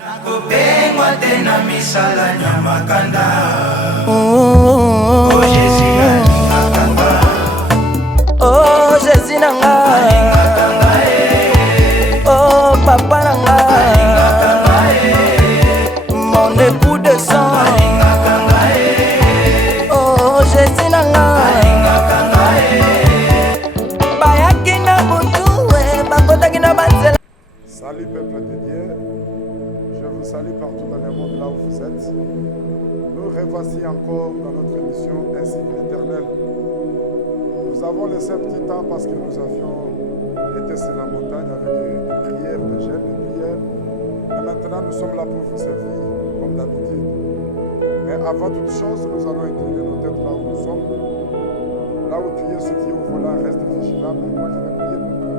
Oh Jésus nanga, oh papa nanga, mon époux de sang. Oh Jésus nanga, bayaki na butu bakotaki na banzela. Salut peuple de Dieu, je vous salue partout dans le monde là où vous êtes. Nous revoici encore dans notre émission Ainsi que l'Éternel. Nous avons laissé un petit temps parce que nous avions été sur la montagne avec des prières, des jeûnes, des prières. Et maintenant nous sommes là pour vous servir comme d'habitude. Mais avant toute chose, nous allons incliner nos têtes là où nous sommes. Là où tu es, ce qui est au volant, reste vigilant, mais moi je vais prier pour toi.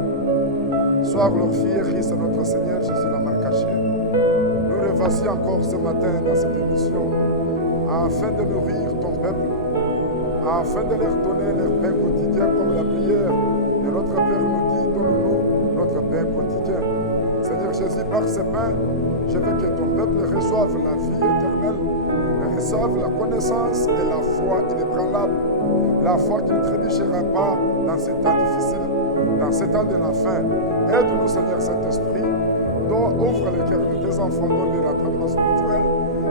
Sois glorifié, Christ notre Seigneur, Jésus la main cachée. Nous revoici encore ce matin dans cette émission afin de nourrir ton peuple, afin de leur donner leur pain quotidien comme la prière de notre Père nous dit, donne-nous notre pain quotidien. Seigneur Jésus, par ce pain, je veux que ton peuple reçoive la vie éternelle, reçoive la connaissance et la foi inébranlable, la foi qui ne trébuchera pas dans ces temps difficiles, dans ces temps de la fin. Aide-nous, Seigneur Saint-Esprit, ouvre les cœurs de tes enfants, donne-les l'entraînement spirituel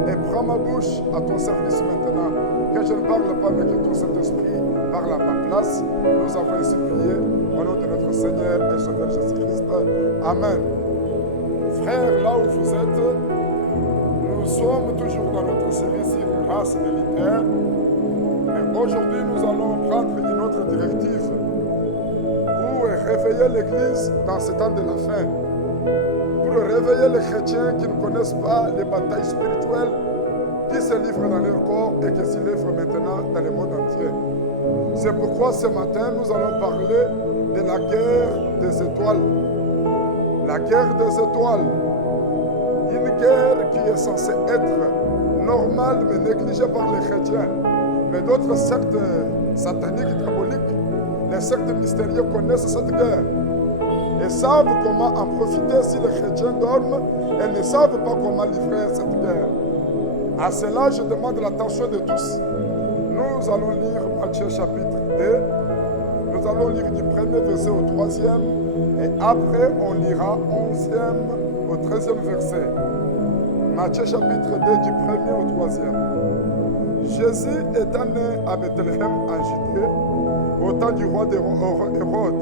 et prends ma bouche à ton service maintenant. Que je ne parle pas, mais que ton Saint-Esprit parle à ma place. Nous avons ainsi prié au nom de notre Seigneur et Sauveur Jésus-Christ. Amen. Frères, là où vous êtes, nous sommes toujours dans notre série sur grâce militaire. Et aujourd'hui, nous allons prendre une autre directive pour réveiller l'Église dans ce temps de la fin. Pour réveiller les chrétiens qui ne connaissent pas les batailles spirituelles qui se livrent dans leur corps et qui s'y livrent maintenant dans le monde entier. C'est pourquoi ce matin, nous allons parler de la guerre des étoiles. La guerre des étoiles. Une guerre qui est censée être normale mais négligée par les chrétiens. Mais d'autres sectes sataniques, diaboliques, les sectes mystérieux connaissent cette guerre et savent comment en profiter si les chrétiens dorment et ne savent pas comment livrer cette guerre. À cela, je demande l'attention de tous. Nous allons lire Matthieu chapitre 2. Nous allons lire du premier verset au 3e et après on lira 11e au 13e verset. Matthieu chapitre 2 du premier au 3e. Jésus étant né à Bethléem en Judée au temps du roi Hérode.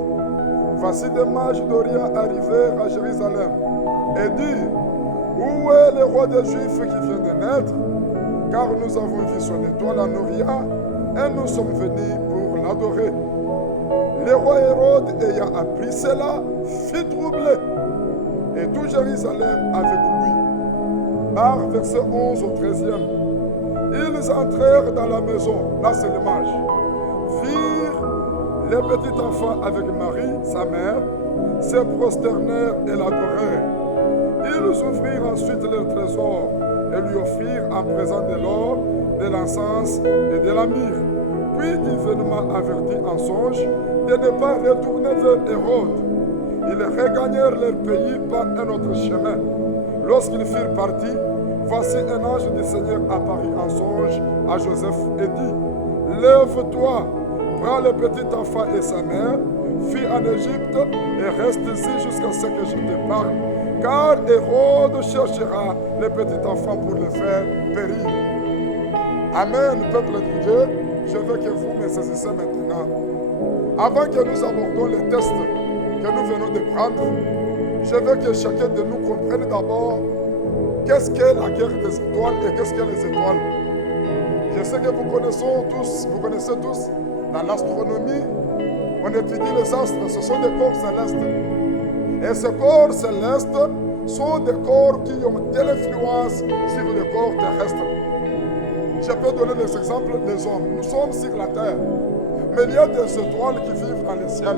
Voici des mages d'Orient arrivèrent à Jérusalem et dirent: où est le roi des Juifs qui vient de naître? Car nous avons vu son étoile en Orient et nous sommes venus pour l'adorer. Le roi Hérode, ayant appris cela, fut troublé et tout Jérusalem avec lui. Par verset 11 au 13e. Ils entrèrent dans la maison, là c'est les mages, virent les petits enfants avec Marie, sa mère, se prosternèrent et l'adorèrent. Ils ouvrirent ensuite leur trésor et lui offrirent en présent de l'or, de l'encens et de la myrrhe. Puis, divinement avertis en songe de ne pas retourner vers Hérode, ils regagnèrent leur pays par un autre chemin. Lorsqu'ils furent partis, voici un ange du Seigneur apparut en songe à Joseph et dit: lève-toi, prends le petit enfant et sa mère, fuis en Égypte et reste ici jusqu'à ce que je te parle, car Hérode cherchera le petit enfant pour le faire périr. Amen, peuple de Dieu. Je veux que vous me saisissiez maintenant. Avant que nous abordons les tests que nous venons de prendre, je veux que chacun de nous comprenne d'abord qu'est-ce qu'est la guerre des étoiles et qu'est-ce qu'est les étoiles. Je sais que vous connaissez tous, dans l'astronomie, on étudie les astres, ce sont des corps célestes. Et ces corps célestes sont des corps qui ont de l'influence sur le corps terrestre. Je peux donner des exemples des hommes. Nous sommes sur la terre, mais il y a des étoiles qui vivent dans le ciel.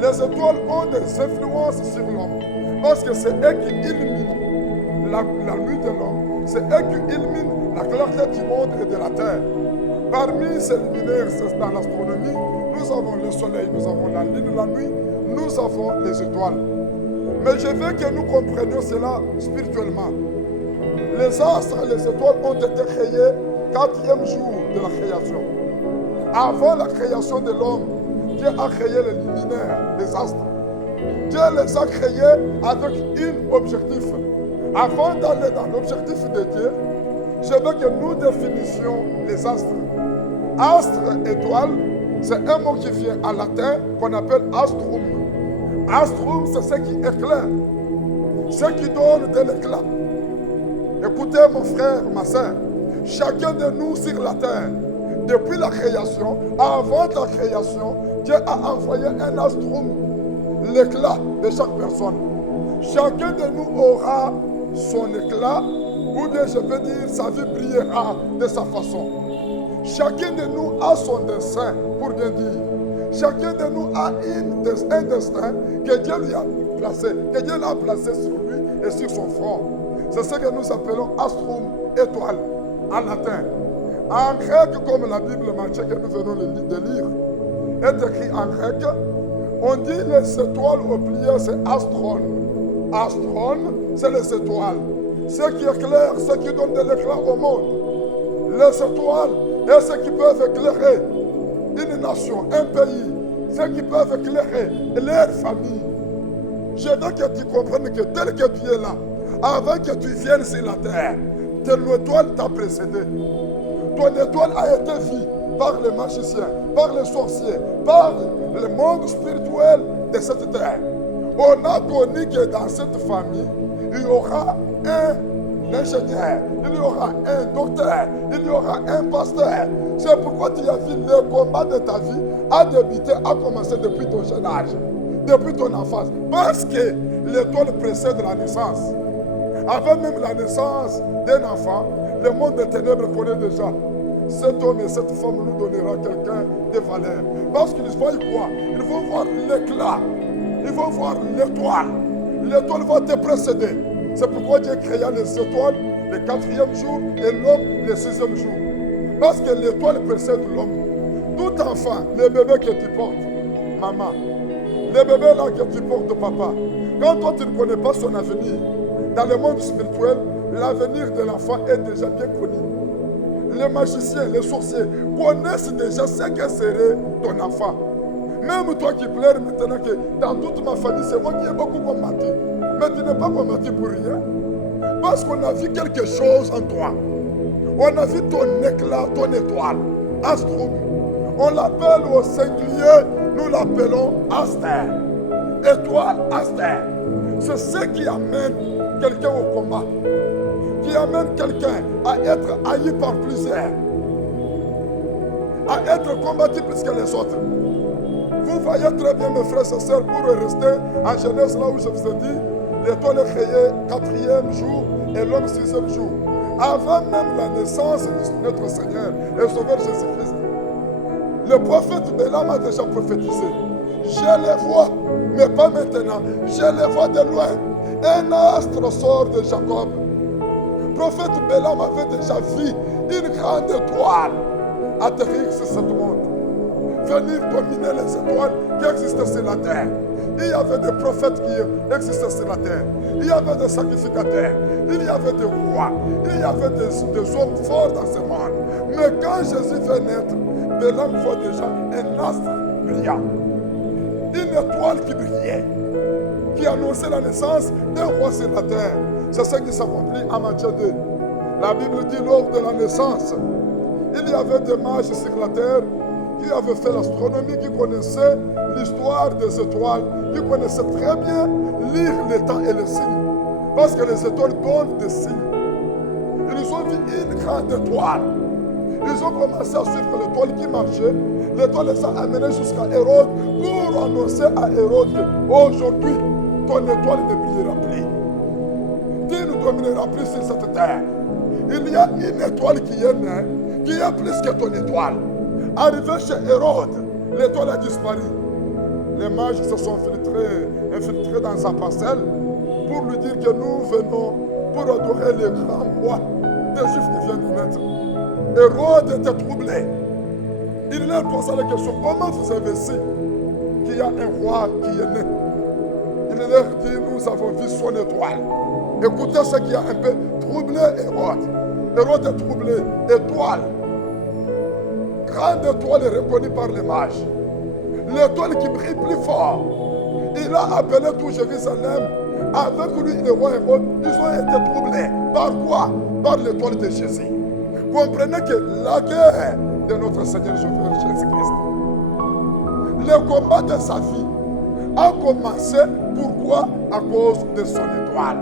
Les étoiles ont des influences sur l'homme, parce que c'est eux qui illuminent la nuit de l'homme. C'est eux qui illuminent la clarté du monde et de la terre. Parmi ces luminaires dans l'astronomie, nous avons le soleil, nous avons la lune la nuit, nous avons les étoiles. Mais je veux que nous comprenions cela spirituellement. Les astres et les étoiles ont été créés 4e jour de la création. Avant la création de l'homme, Dieu a créé les luminaires, les astres. Dieu les a créés avec un objectif. Avant d'aller dans l'objectif de Dieu, je veux que nous définissions les astres. Astre, étoile, c'est un mot qui vient en latin qu'on appelle astrum. Astrum, c'est ce qui éclaire, ce qui donne de l'éclat. Écoutez mon frère, ma soeur, chacun de nous sur la terre, depuis la création, avant la création, Dieu a envoyé un astrum, l'éclat de chaque personne. Chacun de nous aura son éclat, ou bien je peux dire sa vie brillera de sa façon. Chacun de nous a son destin, pour bien dire. Chacun de nous a un destin que Dieu lui a placé, que Dieu l'a placé sur lui et sur son front. C'est ce que nous appelons astrum, étoile, en latin. En grec, comme la Bible Matthieu que nous venons de lire, est écrit en grec, on dit les étoiles au plié, c'est astron. Astron, c'est les étoiles. Ce qui éclaire, ce qui donne de l'éclat au monde. Les étoiles et ce qui peuvent éclairer une nation, un pays, ceux qui peuvent éclairer leur famille. Je veux que tu comprennes que tel que tu es là, avant que tu viennes sur la terre, ton étoile t'a précédé. Ton étoile a été vue par les magiciens, par les sorciers, par le monde spirituel de cette terre. On a connu que dans cette famille, il y aura un ingénieur, il y aura un docteur, il y aura un pasteur. C'est pourquoi tu as vu le combat de ta vie a débuté, a commencé depuis ton jeune âge, depuis ton enfance. Parce que l'étoile précède la naissance. Avant même la naissance d'un enfant, le monde des ténèbres connaît déjà. Cet homme et cette femme nous donnera quelqu'un de valeur. Parce qu'ils voient quoi? Ils vont voir l'éclat. Ils vont voir l'étoile. L'étoile va te précéder. C'est pourquoi Dieu créa les étoiles le 4e jour et l'homme le 6e jour. Parce que l'étoile précède l'homme. Tout enfant, le bébé que tu portes, maman, le bébé là que tu portes, papa, quand toi tu ne connais pas son avenir, dans le monde spirituel, l'avenir de l'enfant est déjà bien connu. Les magiciens, les sorciers connaissent déjà ce que serait ton enfant. Même toi qui pleures maintenant que dans toute ma famille, c'est moi qui ai beaucoup combattu. Mais tu n'es pas combattu pour rien. Parce qu'on a vu quelque chose en toi. On a vu ton éclat, ton étoile, astrum. On l'appelle au singulier, nous l'appelons Aster. Étoile, Aster. C'est ce qui amène quelqu'un au combat. Qui amène quelqu'un à être haï par plusieurs. À être combattu plus que les autres. Vous voyez très bien, mes frères et sœurs, pour rester en Genèse, là où je vous ai dit, l'étoile est créée 4e jour et l'homme 6e jour. Avant même la naissance de notre Seigneur et Sauveur Jésus-Christ, le prophète Bélam a déjà prophétisé. Je les vois, mais pas maintenant. Je les vois de loin. Un astre sort de Jacob. Le prophète Bélam avait déjà vu une grande étoile atterrir sur ce monde. Venir dominer les étoiles qui existaient sur la terre. Il y avait des prophètes qui existaient sur la terre. Il y avait des sacrificateurs. Il y avait des rois. Il y avait des hommes forts dans ce monde. Mais quand Jésus fait naître, Bélam voit déjà un astre brillant. Une étoile qui brillait. Qui annonçait la naissance d'un roi sur la terre. C'est ce qui s'accomplit en Matthieu 2. La Bible dit lors de la naissance, il y avait des mages sur la terre qui avaient fait l'astronomie, qui connaissaient l'histoire des étoiles, qui connaissaient très bien lire les temps et les signes. Parce que les étoiles donnent des signes. Ils ont vu une grande étoile. Ils ont commencé à suivre l'étoile qui marchait. L'étoile les a amenés jusqu'à Hérode pour annoncer à Hérode qu'aujourd'hui, ton étoile ne brillera plus. Tu ne domineras plus sur cette terre. Il y a une étoile qui est née, qui est plus que ton étoile. Arrivé chez Hérode, l'étoile a disparu. Les mages se sont infiltrés dans sa parcelle pour lui dire que nous venons pour adorer le grand roi des Juifs qui vient de naître. Hérode était troublé. Il leur posa la question, comment vous avez su qu'il y a un roi qui est né? Il leur dit, nous avons vu son étoile. Écoutez ce qui a un peu troublé Hérode. Hérode est troublé. Étoile. Grande étoile reconnue par les mages. L'étoile qui brille plus fort. Il a appelé tout Jérusalem. Avec lui, le roi Hérode, ils ont été troublés. Par quoi? Par l'étoile de Jésus. Comprenez que la guerre de notre Seigneur Jésus-Christ, le combat de sa vie a commencé. Pourquoi? À cause de son étoile.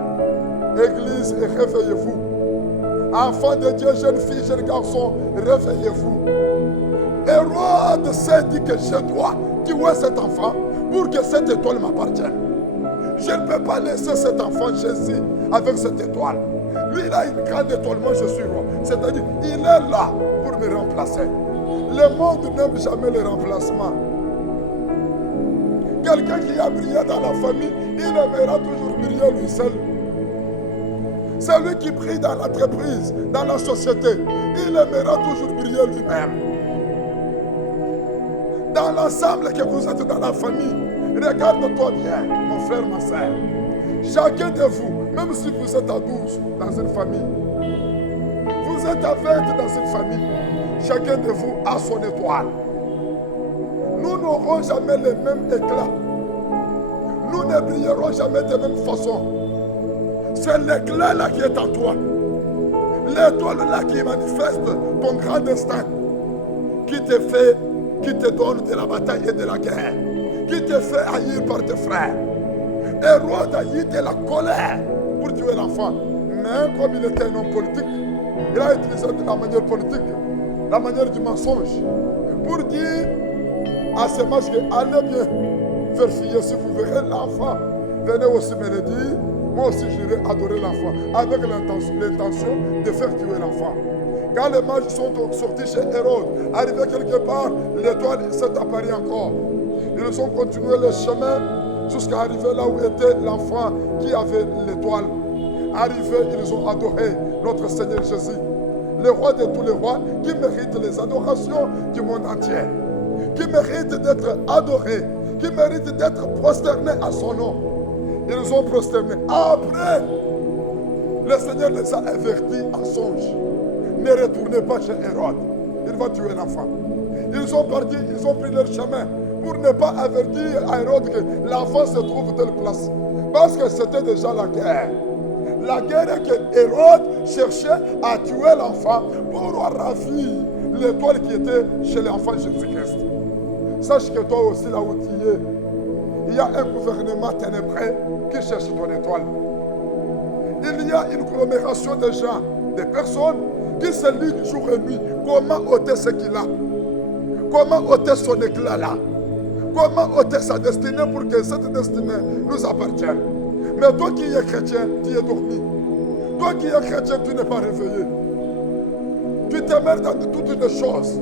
Église, réveillez-vous. Enfants de Dieu, jeunes filles, jeunes garçons, réveillez-vous. Hérode s'est dit que je dois tuer cet enfant pour que cette étoile m'appartienne. Je ne peux pas laisser cet enfant Jésus avec cette étoile. Lui, il a une grande étoile, moi je suis roi. C'est-à-dire, il est là pour me remplacer. Le monde n'aime jamais le remplacement. Quelqu'un qui a brillé dans la famille, il aimera toujours briller lui seul. Celui qui brille dans l'entreprise, dans la société, il aimera toujours briller lui-même. Dans l'ensemble que vous êtes dans la famille, regarde-toi bien, mon frère, ma soeur. Chacun de vous, même si vous êtes à 12 dans une famille, vous êtes à 20 dans une famille, chacun de vous a son étoile. Nous n'aurons jamais le même éclat. Nous ne brillerons jamais de la même façon. C'est l'éclat là qui est en toi. L'étoile là qui manifeste ton grand destin. Qui te fait, qui te donne de la bataille et de la guerre. Qui te fait haïr par tes frères. Hérode a eu de la colère pour tuer l'enfant. Mais comme il était un homme politique, il a utilisé de la manière politique, la manière du mensonge, pour dire à ces mages que allez bien vérifier si vous verrez l'enfant. Venez aussi me le dire, moi aussi j'irai adorer l'enfant, avec l'intention de faire tuer l'enfant. Quand les mages sont sortis chez Hérode, arrivés quelque part, l'étoile s'est apparue encore. Ils ont continué le chemin jusqu'à arriver là où était l'enfant qui avait l'étoile. Arrivés, ils ont adoré notre Seigneur Jésus, le roi de tous les rois, qui mérite les adorations du monde entier, qui mérite d'être adoré, qui mérite d'être prosterné à son nom. Ils ont prosterné. Après, le Seigneur les a avertis en songe. Ne retournez pas chez Hérode, il va tuer l'enfant. Ils sont partis, ils ont pris leur chemin pour ne pas avertir à Hérode que l'enfant se trouve telle place. Parce que c'était déjà la guerre. La guerre est que Hérode cherchait à tuer l'enfant pour ravir l'étoile qui était chez l'enfant Jésus-Christ. Sache que toi aussi, là où tu es, il y a un gouvernement ténébreux qui cherche ton étoile. Il y a une agglomération de gens, de personnes qui se liguent jour et nuit. Comment ôter ce qu'il a? Comment ôter son éclat là? Comment ôter sa destinée pour que cette destinée nous appartienne? Mais toi qui es chrétien, tu es dormi. Toi qui es chrétien, tu n'es pas réveillé. Tu te mets dans toutes les choses.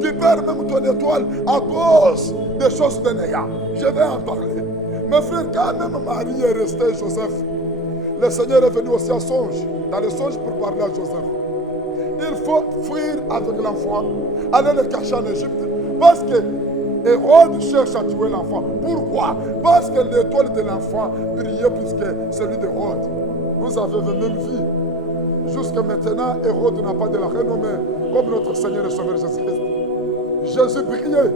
Tu perds même ton étoile à cause des choses de néant. Je vais en parler. Mes frères, quand même Marie est restée Joseph, le Seigneur est venu aussi à songe, dans le songe pour parler à Joseph. Il faut fuir avec l'enfant, aller le cacher en Égypte, parce que Hérode cherche à tuer l'enfant. Pourquoi? Parce que l'étoile de l'enfant brillait plus que celui d'Hérode. Vous avez la même vie. Jusqu'à maintenant, Hérode n'a pas de la renommée comme notre Seigneur et Sauveur Jésus-Christ. Jésus brillait.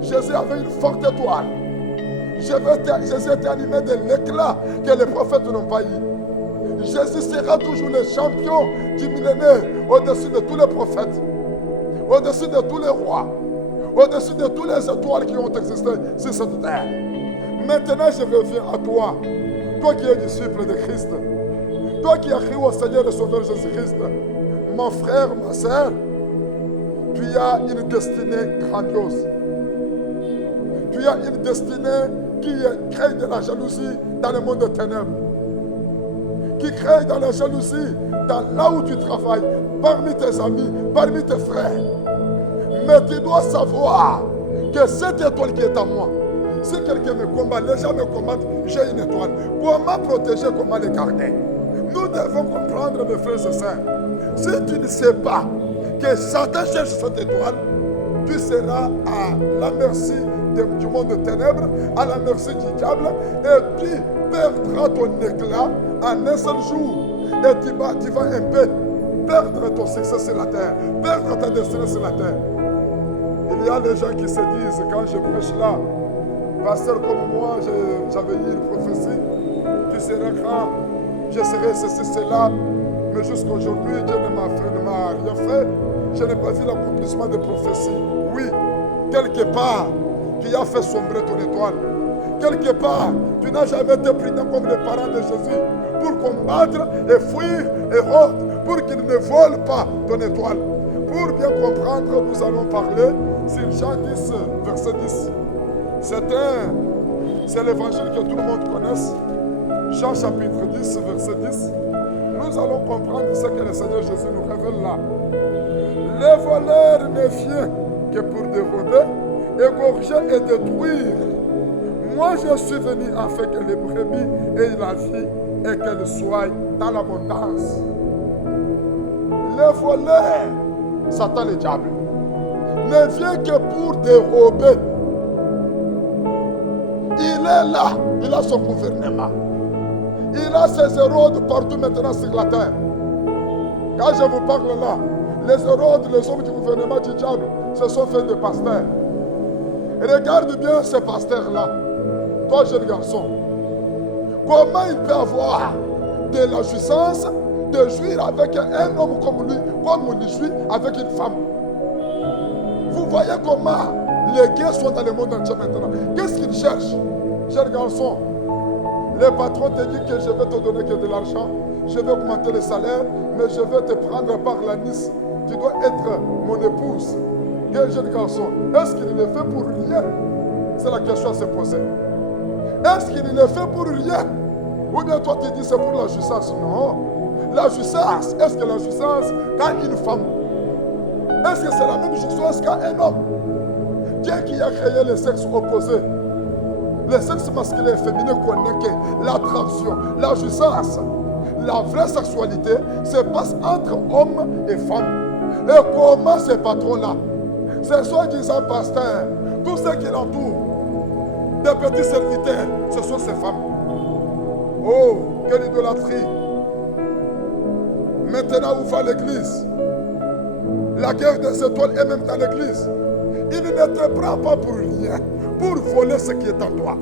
Jésus avait une forte étoile. Jésus était animé de l'éclat que les prophètes n'ont pas eu. Jésus sera toujours le champion du millénaire au-dessus de tous les prophètes, au-dessus de tous les rois, au-dessus de toutes les étoiles qui ont existé sur cette terre. Maintenant, je reviens à toi, toi qui es disciple de Christ, toi qui as cru au Seigneur et Sauveur Jésus-Christ, mon frère, ma soeur, tu as une destinée grandiose. Tu as une destinée qui crée de la jalousie dans le monde des ténèbres, qui crée de la jalousie dans là où tu travailles, parmi tes amis, parmi tes frères. Mais tu dois savoir que cette étoile qui est à moi, si quelqu'un me combat, les gens me combattent, j'ai une étoile. Comment protéger, comment les garder? Nous devons comprendre, mes frères et sœurs, si tu ne sais pas que Satan cherche cette étoile, tu seras à la merci du monde de ténèbres, à la merci du diable, et tu perdras ton éclat en un seul jour. Et tu vas un peu perdre ton succès sur la terre, perdre ta destinée sur la terre. Il y a des gens qui se disent, quand je prêche là, pasteur comme moi, j'avais eu une prophétie, tu seras grand, je serai ceci, cela, mais jusqu'aujourd'hui, Dieu ne m'a rien fait. Je n'ai pas vu l'accomplissement de prophéties. Oui, quelque part, tu as fait sombrer ton étoile. Quelque part, tu n'as jamais été prudent comme les parents de Jésus pour combattre et fuir Hérode, pour qu'il ne vole pas ton étoile. Pour bien comprendre, nous allons parler sur Jean 10, verset 10. C'est l'évangile que tout le monde connaisse. Jean chapitre 10, verset 10. Nous allons comprendre ce que le Seigneur Jésus nous révèle là. Le voleur ne vient que pour dérober, égorger et détruire. Moi, je suis venu afin que les brebis aient la vie et qu'elles soient dans l'abondance. Le voleur, Satan le diable, ne vient que pour dérober. Il est là, il a son gouvernement. Il a ses Hérodes partout maintenant sur la terre. Quand je vous parle là, les Hérodes, les hommes du gouvernement du diable, se sont faits des pasteurs. Regarde bien ces pasteurs-là. Toi, jeune garçon, comment il peut avoir de la jouissance de jouir avec un homme comme lui, comme on y jouit avec une femme? Vous voyez comment les guerres sont dans le monde entier maintenant. Qu'est-ce qu'ils cherchent? Cher garçon, le patron te dit que je vais te donner que de l'argent, je vais augmenter le salaire, mais je vais te prendre par la Nice. Tu dois être mon épouse. Quel jeune garçon, est-ce qu'il le fait pour rien? C'est la question à se poser. Est-ce qu'il le fait pour rien? Ou bien toi tu dis c'est pour la jouissance? Non. La jouissance, est-ce que la jouissance qu'a une femme? Est-ce que c'est la même jouissance qu'a un homme? Dieu qui a créé le sexe opposé, le sexe masculin et féminin connaît que l'attraction, la jouissance, la vraie sexualité se passe entre hommes et femmes. Et comment ces patrons-là, ces soi-disant pasteurs, tous ceux qui l'entourent, des petits serviteurs, ce sont ces femmes. Oh, quelle idolâtrie! Maintenant, où va l'église? La guerre des étoiles est même dans l'église. Il ne te prend pas pour rien, pour voler ce qui est en toi.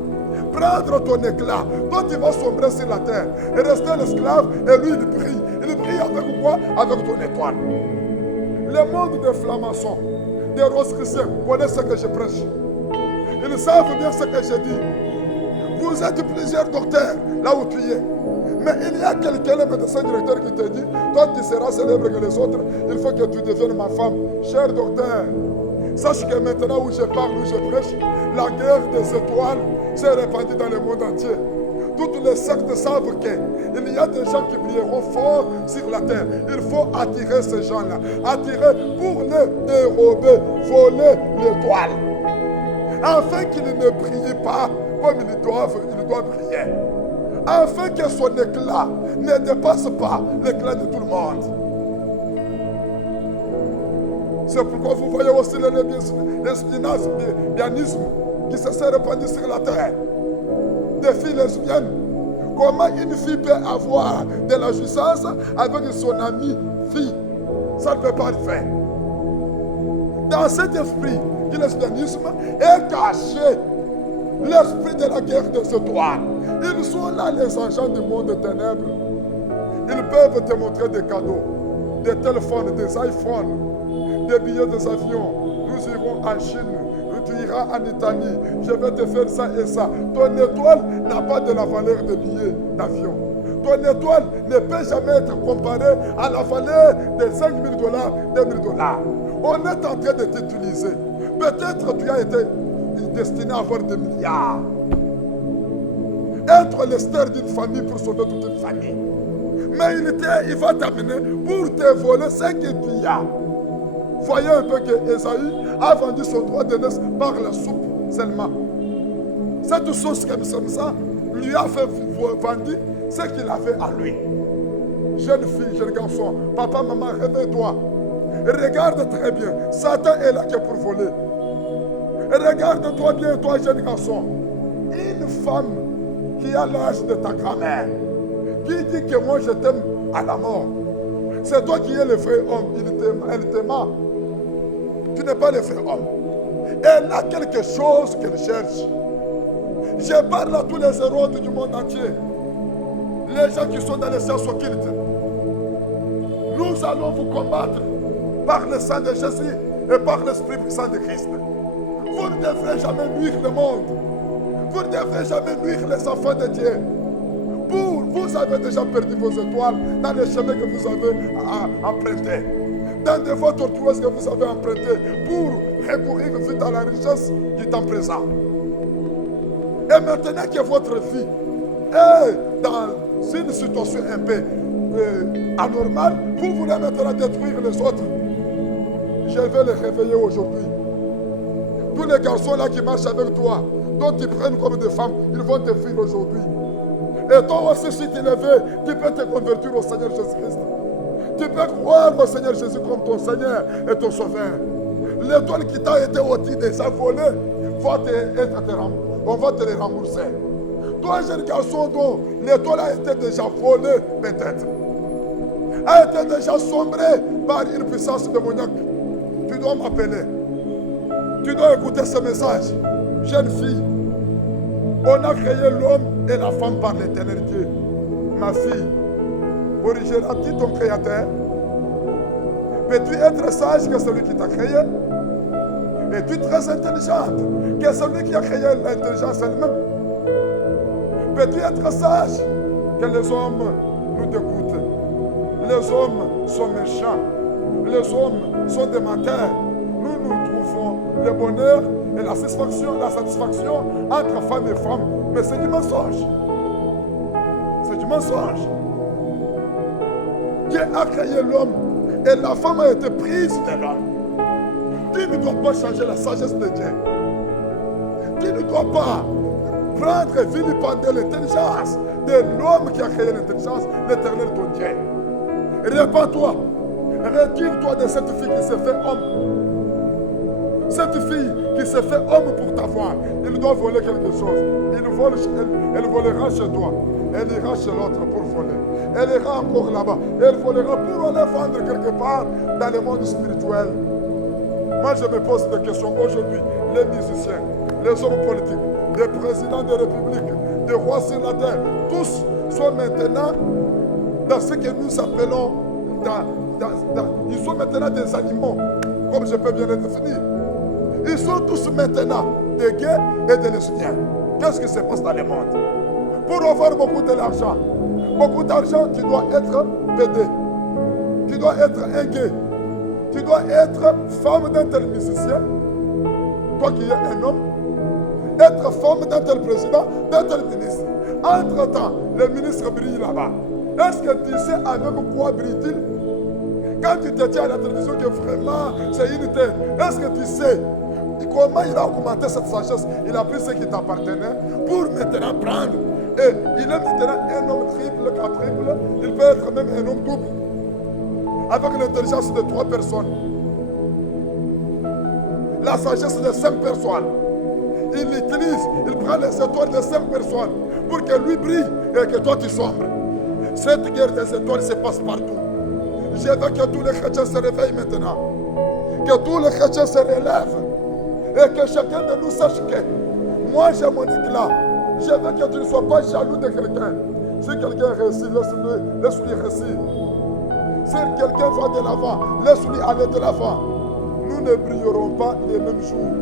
Prendre ton éclat, toi tu vas sombrer sur la terre et rester l'esclave, et lui il brille. Il brille avec quoi? Avec ton étoile. Le monde des francs-maçons, des rosicruciens, connaissent ce que je prêche. Ils savent bien ce que je dis. Vous êtes plusieurs docteurs là où tu es. Mais il y a quelqu'un, le médecin directeur, qui te dit, toi tu seras célèbre que les autres, il faut que tu deviennes ma femme. Cher docteur, sache que maintenant où je parle, où je prêche, la guerre des étoiles s'est répandue dans le monde entier. Toutes les sectes savent qu'il y a des gens qui brilleront fort sur la terre. Il faut attirer ces gens-là. Attirer pour les dérober, voler l'étoile. Afin qu'ils ne brillent pas comme ils doivent briller. Afin que son éclat ne dépasse pas l'éclat de tout le monde. C'est pourquoi vous voyez aussi lesbianisme qui se s'est répandu sur la terre. Des filles lesbiennes. Comment une fille peut avoir de la jouissance avec son amie fille? Ça ne peut pas le faire. Dans cet esprit du lesbianisme est caché l'esprit de la guerre des étoiles. Ils sont là, les agents du monde des ténèbres. Ils peuvent te montrer des cadeaux, des téléphones, des iPhones, des billets des avions. Nous irons en Chine, tu iras en Italie, je vais te faire ça et ça. Ton étoile n'a pas de la valeur de billets d'avion. Ton étoile ne peut jamais être comparée à la valeur de 5 000 $, 2 000 $. On est en train de t'utiliser. Peut-être tu as été destiné à avoir des milliards. Être l'ester d'une famille pour sauver toute une famille. Mais il va t'amener pour te voler 5 milliards. Voyez un peu que Esaü a vendu son droit de naissance par la soupe seulement. Cette sauce comme ça lui a fait vendre ce qu'il avait à lui. Jeune fille, jeune garçon, papa, maman, réveille-toi. Regarde très bien. Satan est là que pour voler. Et regarde-toi bien, toi jeune garçon. Une femme qui a l'âge de ta grand-mère, qui dit que moi je t'aime à la mort. C'est toi qui es le vrai homme. Elle t'aime. Tu n'es pas le vrai homme. Elle a quelque chose qu'elle cherche. Je parle à tous les héros du monde entier. Les gens qui sont dans les sciences occultes. Nous allons vous combattre par le sang de Jésus et par l'Esprit puissant de Christ. Vous ne devrez jamais nuire le monde. Vous ne devrez jamais nuire les enfants de Dieu. Vous avez déjà perdu vos étoiles dans les chemins que vous avez empruntés. Dans des voies tortueuses que vous avez empruntées pour recourir vite à la richesse du temps présent. Et maintenant que votre vie est dans une situation un peu anormale, vous voulez maintenant détruire les autres. Je vais les réveiller aujourd'hui. Tous les garçons là qui marchent avec toi, dont ils prennent comme des femmes, ils vont te fuir aujourd'hui. Et toi aussi, si tu le veux, tu peux te convertir au Seigneur Jésus-Christ. Tu peux croire au Seigneur Jésus comme ton Seigneur et ton Sauveur. L'étoile qui t'a été ôtée déjà volée, on va te les rembourser. Toi, jeune garçon, dont l'étoile a été déjà volée, peut-être, a été déjà sombrée par une puissance démoniaque, tu dois m'appeler. Tu dois écouter ce message. Jeune fille, on a créé l'homme et la femme par l'Éternel Dieu. Ma fille, originera-t-il ton Créateur? Peux-tu être sage que celui qui t'a créé? Es-tu très intelligente que celui qui a créé l'intelligence elle-même? Peux-tu être sage que les hommes nous dégoûtent? Les hommes sont méchants. Les hommes sont des menteurs. Nous trouvons le bonheur et la satisfaction entre femmes et femmes. Mais c'est du mensonge. C'est du mensonge. Dieu a créé l'homme et la femme a été prise de l'homme. Tu ne dois pas changer la sagesse de Dieu. Tu ne dois pas prendre et vilipender l'intelligence de l'homme qui a créé l'intelligence, l'Éternel ton Dieu. Répands-toi. Retire-toi de cette fille qui s'est fait homme. Cette fille qui s'est fait homme pour t'avoir, il doit voler quelque chose. Elle volera chez toi. Elle ira chez l'autre pour voler. Elle ira encore là-bas. Elle volera pour aller vendre quelque part dans le monde spirituel. Moi, je me pose des questions aujourd'hui. Les musiciens, les hommes politiques, les présidents de république, des rois sur la terre, tous sont maintenant dans ce que nous appelons, ils sont maintenant des animaux, comme je peux bien le définir. Ils sont tous maintenant des gays et des lesbiens. Qu'est-ce qui se passe dans le monde? Pour avoir beaucoup d'argent, tu dois être pédé. Tu dois être un gay. Tu dois être femme d'un tel musicien, toi qui es un homme, être femme d'un tel président, d'un tel ministre. Entre-temps, le ministre brille là-bas. Est-ce que tu sais avec quoi brille-t-il? Quand tu te tiens à la télévision que vraiment c'est une tête, est-ce que tu sais comment il a augmenté cette sagesse? Il a pris ce qui t'appartenait pour maintenant prendre. Et il est maintenant un homme triple, quadruple, il peut être même un homme double. Avec l'intelligence de 3 personnes. La sagesse de 5 personnes. Il l'utilise, il prend les étoiles de 5 personnes pour que lui brille et que toi tu sombres. Cette guerre des étoiles se passe partout. Je veux que tous les chrétiens se réveillent maintenant. Que tous les chrétiens se relèvent. Et que chacun de nous sache que moi j'ai mon éclat. Je veux que tu ne sois pas jaloux de quelqu'un. Si quelqu'un réussit, laisse-lui réussir. Si quelqu'un va de l'avant, laisse-lui aller de l'avant. Nous ne brillerons pas les mêmes jours.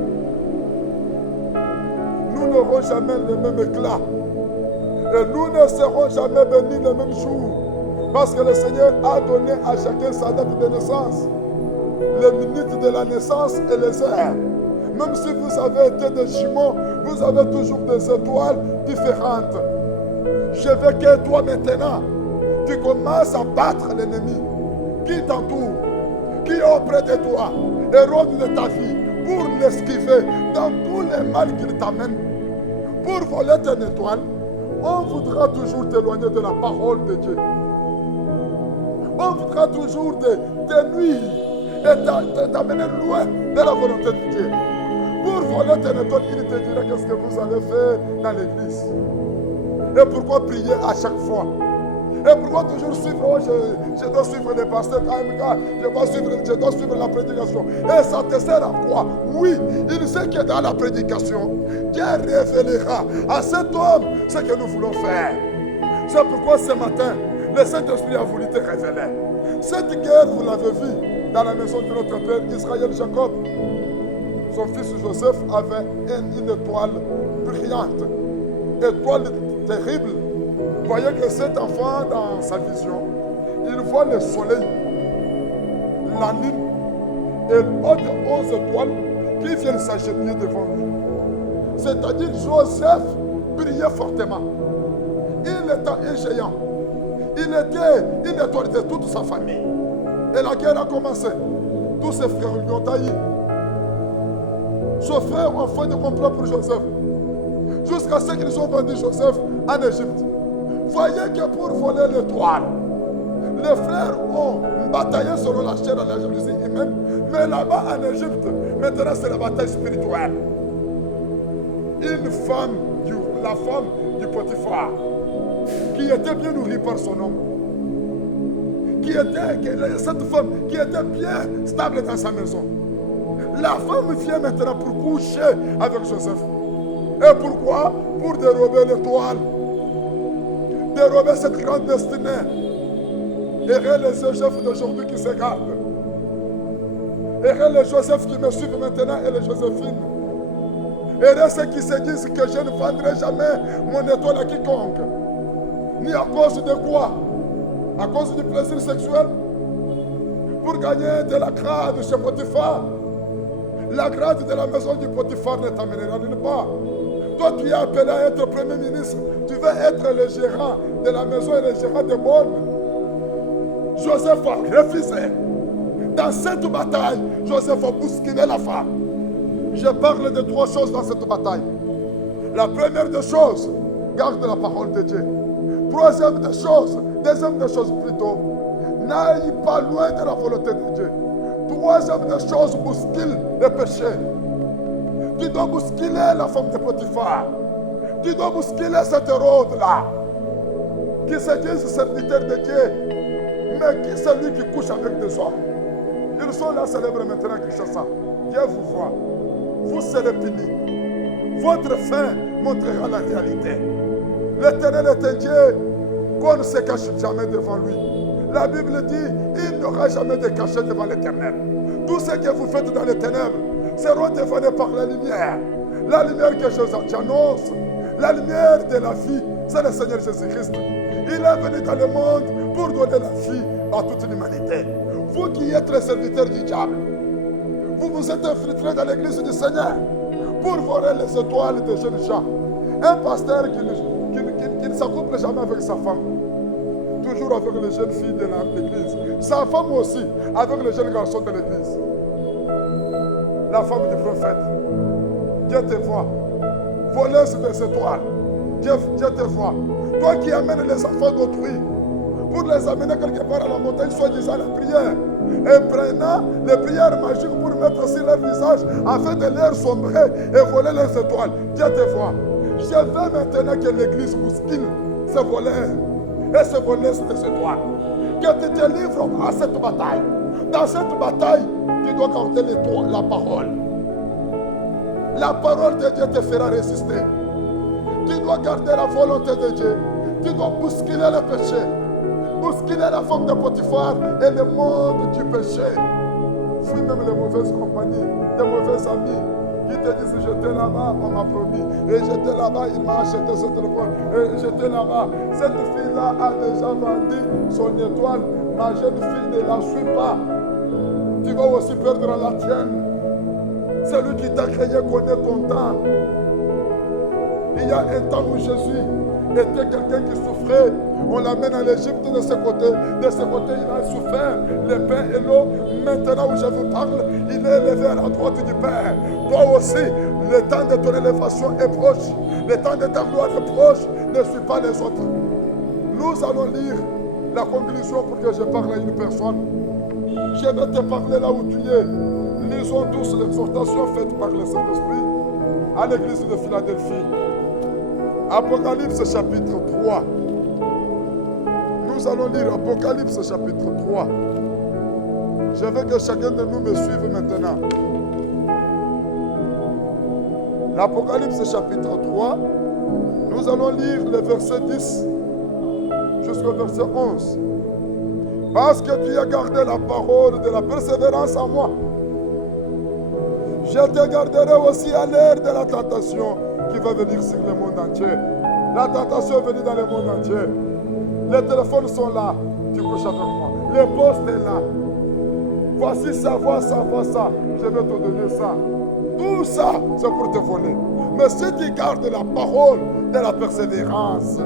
Nous n'aurons jamais le même éclat. Et nous ne serons jamais bénis le même jour. Parce que le Seigneur a donné à chacun sa date de naissance. Les minutes de la naissance et les heures. Même si vous avez été des jumeaux, vous avez toujours des étoiles différentes. Je veux que toi maintenant, tu commences à battre l'ennemi qui t'entoure, qui est auprès de toi, hérode de ta vie, pour l'esquiver dans tous les mal qu'il t'amène. Pour voler ton étoile, on voudra toujours t'éloigner de la parole de Dieu. On voudra toujours te nuire et t'amener loin de la volonté de Dieu. Pour voler tes étoiles, il te dira qu'est-ce que vous allez faire dans l'église. Et pourquoi prier à chaque fois? Et pourquoi toujours suivre? Oh, je dois suivre les pasteurs KMK, je dois suivre la prédication. Et ça te sert à quoi? Oui, il sait que dans la prédication, Dieu révélera à cet homme ce que nous voulons faire. C'est pourquoi ce matin, le Saint-Esprit a voulu te révéler. Cette guerre, vous l'avez vu dans la maison de notre père Israël Jacob. Son fils Joseph avait une étoile brillante, étoile terrible. Vous voyez que cet enfant, dans sa vision, il voit le soleil, la lune et autres 11 étoiles qui viennent s'agenouiller devant lui. C'est-à-dire Joseph brillait fortement. Il était un géant. Il était une étoile de toute sa famille. Et la guerre a commencé. Tous ses frères lui ont taillé. Ses frères ont fait de complot pour Joseph. Jusqu'à ce qu'ils ont vendu Joseph en Égypte. Voyez que pour voler l'étoile, les frères ont bataillé selon la chair et la jalousie humaine. Mais là-bas en Égypte, maintenant c'est la bataille spirituelle. Une femme, la femme du Potiphar, qui était bien nourrie par son homme, cette femme qui était bien stable dans sa maison. La femme vient maintenant pour coucher avec Joseph. Et pourquoi? Pour dérober l'étoile. Dérober cette grande destinée. Et les Joseph d'aujourd'hui qui se gardent. Et les Joseph qui me suivent maintenant et les Joséphines. Et ceux qui se disent que je ne vendrai jamais mon étoile à quiconque. Ni à cause de quoi? À cause du plaisir sexuel? Pour gagner de la grade chez Potiphar? La grade de la maison du Potiphar ne t'amènera nulle part. Toi, tu es appelé à être premier ministre. Tu veux être le gérant de la maison et le gérant des bonnes. Joseph a refusé. Dans cette bataille, Joseph a bousculé la femme. Je parle de 3 choses dans cette bataille. La première des choses, garde la parole de Dieu. Deuxième des choses plutôt, n'aille pas loin de la volonté de Dieu. Troisième des choses, bouscule le péché. Tu dois bousculer la femme de Potiphar. Tu dois bousculer cet Hérode-là, qui se disent serviteurs de Dieu, mais qui c'est lui qui couche avec des hommes. Ils sont là célèbres maintenant qui cherchent ça. Dieu vous voit. Vous serez punis. Votre fin montrera la réalité. L'Éternel est un Dieu qu'on ne se cache jamais devant lui. La Bible dit, il n'y aura jamais de cachet devant l'Éternel. Tout ce que vous faites dans les ténèbres seront devenus par la lumière. La lumière que j'annonce, la lumière de la vie, c'est le Seigneur Jésus-Christ. Il est venu dans le monde pour donner la vie à toute l'humanité. Vous qui êtes les serviteurs du diable, vous vous êtes infiltrés dans l'église du Seigneur pour voler les étoiles des jeunes gens. Un pasteur qui ne s'accouple jamais avec sa femme, toujours avec les jeunes filles de l'église. Sa femme aussi, avec les jeunes garçons de l'église. La femme du prophète. Dieu te voit. Voleuse des étoiles. Dieu te voit. Toi qui amènes les enfants d'autrui pour les amener quelque part à la montagne, soi-disant la prière. Et prenant les prières magiques pour mettre sur leur visage afin de les sombrer et voler les étoiles. Dieu te voit. Je veux maintenant que l'église bouscule ces voleurs et ces voleuses des étoiles. Que tu te livres à cette bataille. Dans cette bataille, tu dois garder la parole. La parole de Dieu te fera résister. Tu dois garder la volonté de Dieu. Tu dois bousculer le péché. Bousculer la femme de Potiphar et le monde du péché. Fuis même les mauvaises compagnies, les mauvais amis qui te disent j'étais là-bas, on m'a promis. Et j'étais là-bas, il m'a acheté ce téléphone. Et j'étais là-bas. Cette fille-là a déjà vendu son étoile. Ma jeune fille ne la suit pas. Tu vas aussi perdre la tienne. Celui qui t'a créé connaît ton temps. Il y a un temps où Jésus était quelqu'un qui souffrait. On l'amène à l'Égypte de ce côté. De ce côté, il a souffert le pain et l'eau. Maintenant où je vous parle, il est élevé à la droite du Père. Toi aussi, le temps de ton élévation est proche. Le temps de ta gloire est proche. Ne suis pas les autres. Nous allons lire la conclusion pour que je parle à une personne. Je vais te parler là où tu es. Lisons tous l'exhortation faite par le Saint-Esprit à l'église de Philadelphie. Apocalypse chapitre 3. Nous allons lire Apocalypse chapitre 3. Je veux que chacun de nous me suive maintenant. L'Apocalypse chapitre 3, nous allons lire le verset 10 jusqu'au verset 11. Parce que tu as gardé la parole de la persévérance en moi, je te garderai aussi à l'heure de la tentation qui va venir sur le monde entier. La tentation est venue dans le monde entier. Les téléphones sont là, tu couches avec moi. Le poste est là. Voici ça, vois ça, vois ça. Je vais te donner ça. Tout ça, c'est pour te voler. Mais si tu gardes la parole de la persévérance,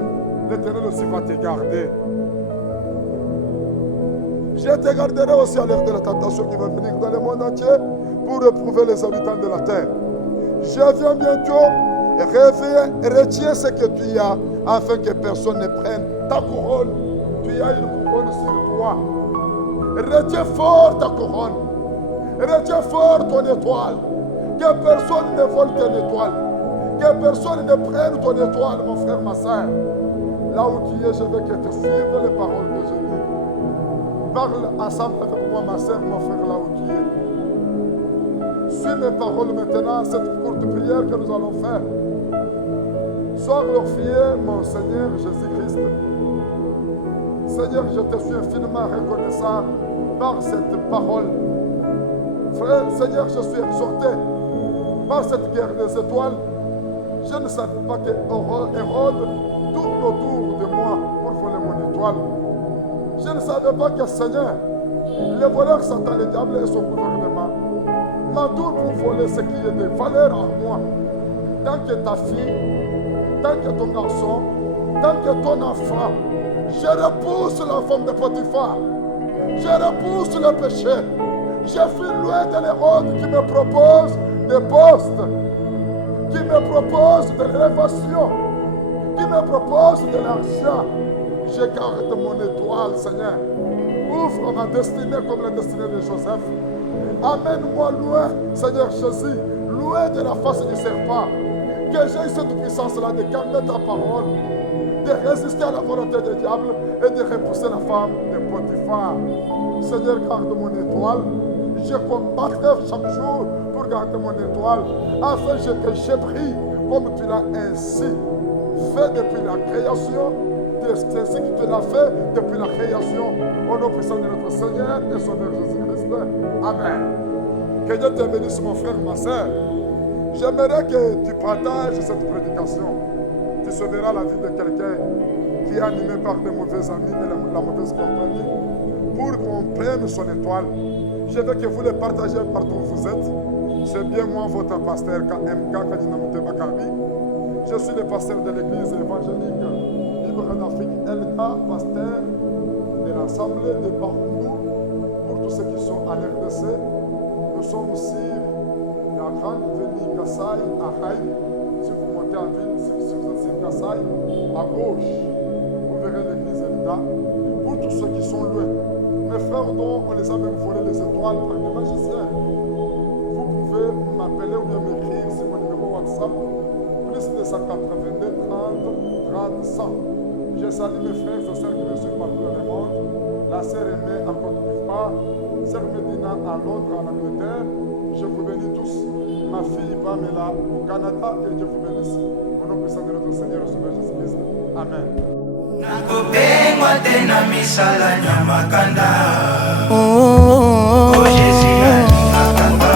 l'Éternel aussi va te garder. Je te garderai aussi à l'heure de la tentation qui va venir dans le monde entier pour éprouver les habitants de la terre. Je viens bientôt. Retiens ce que tu as afin que personne ne prenne ta couronne. Tu as une couronne sur toi. Retiens fort ta couronne. Retiens fort ton étoile. Que personne ne vole ton étoile. Que personne ne prenne ton étoile, mon frère, ma soeur. Là où tu es, je veux que tu suives les paroles que je dis. Parle ensemble avec moi, ma soeur, mon frère, là où tu es. Suis mes paroles maintenant, cette courte prière que nous allons faire. Sois glorifié, mon Seigneur Jésus-Christ. Seigneur, je te suis infiniment reconnaissant par cette parole. Frère, Seigneur, je suis exhorté par cette guerre des étoiles. Je ne savais pas que Hérode tourne autour de moi pour voler mon étoile. Je ne savais pas que, Seigneur, les voleurs Satan, le diable et son gouvernement m'entourent pour voler ce qui est de valeur en moi. Tant que ta fille, tant que ton garçon, tant que ton enfant, je repousse la femme de Potiphar. Je repousse le péché. Je fuis loin de l'Hérode qui me propose des postes, qui me propose de l'élévation, qui me propose de l'argent. Je garde mon étoile, Seigneur. Ouvre ma destinée comme la destinée de Joseph. Amène-moi loin, Seigneur Jésus, loin de la face du serpent. Que j'ai cette puissance-là de garder ta parole, de résister à la volonté du diable et de repousser la femme de Potiphar. Seigneur, garde mon étoile. Je combattrai chaque jour pour garder mon étoile, afin que je brille comme tu l'as ainsi fait depuis la création. C'est ainsi que tu l'as fait depuis la création. Au nom puissant de notre Seigneur et Sauveur Jésus-Christ. Amen. Que Dieu te bénisse, mon frère, ma soeur. J'aimerais que tu partages cette prédication. Tu sauveras la vie de quelqu'un qui est animé par des mauvais amis et la mauvaise compagnie pour qu'on prenne son étoile. Je veux que vous le partagez partout où vous êtes. C'est bien moi, votre pasteur KMK Kadinamute Bakari. Je suis le pasteur de l'église évangélique Libre d'Afrique LK, pasteur de l'Assemblée de Barumbu. Pour tous ceux qui sont à l'RDC, nous sommes sur la grande avenue Kassai à Haï. Si vous montez en ville, si vous êtes sur Kassai, à gauche, vous verrez l'église là. Pour tous ceux qui sont loin, mes frères dont on les a même volé les étoiles par des magiciens, vous pouvez m'appeler ou bien m'écrire sur mon numéro WhatsApp, plus 282 30 30 100. Je salue mes frères et sœurs qui me suivent partout dans le monde. La sœur Aimée à Côte d'Ivoire, sœur Medina à Londres, en Angleterre. Je vous bénis tous. Ma fille Pamela au Canada, que Dieu vous bénisse. Au nom puissant de notre Seigneur et Sauveur Jésus-Christ. Amen. Nakopengwa tena misala nyamakanda. Oh Jésus alingakanga.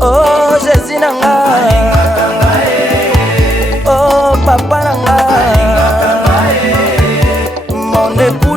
Oh Jésus nanga. Oh papa nanga. Mon époux